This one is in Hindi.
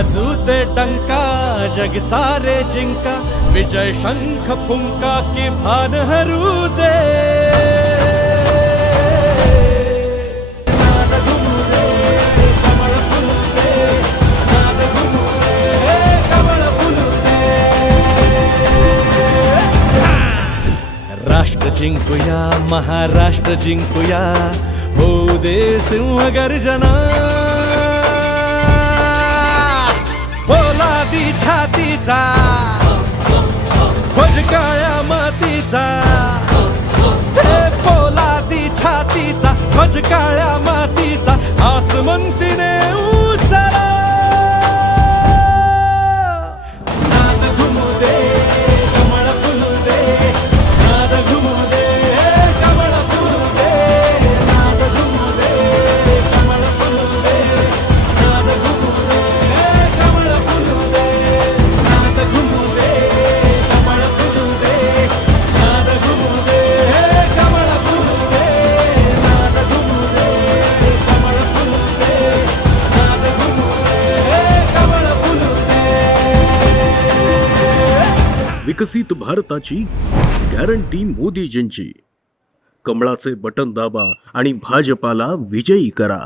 बाजू डंका, जग सारे जिंका, विजय शंख फुंका की भान हरू दे। राष्ट्र जिंकुया, महाराष्ट्र जिंकुया, हो दे सिंह गर्जना। पोलादी छातीचा काळ्या मातीचा. हे पोलादी छातीचा. ध्वज काळ्या मातीचा. आसमंतीने विकसित भारताची गॅरंटी मोदीजींची. कमळाचे बटन दाबा आणि भाजपाला विजयी करा.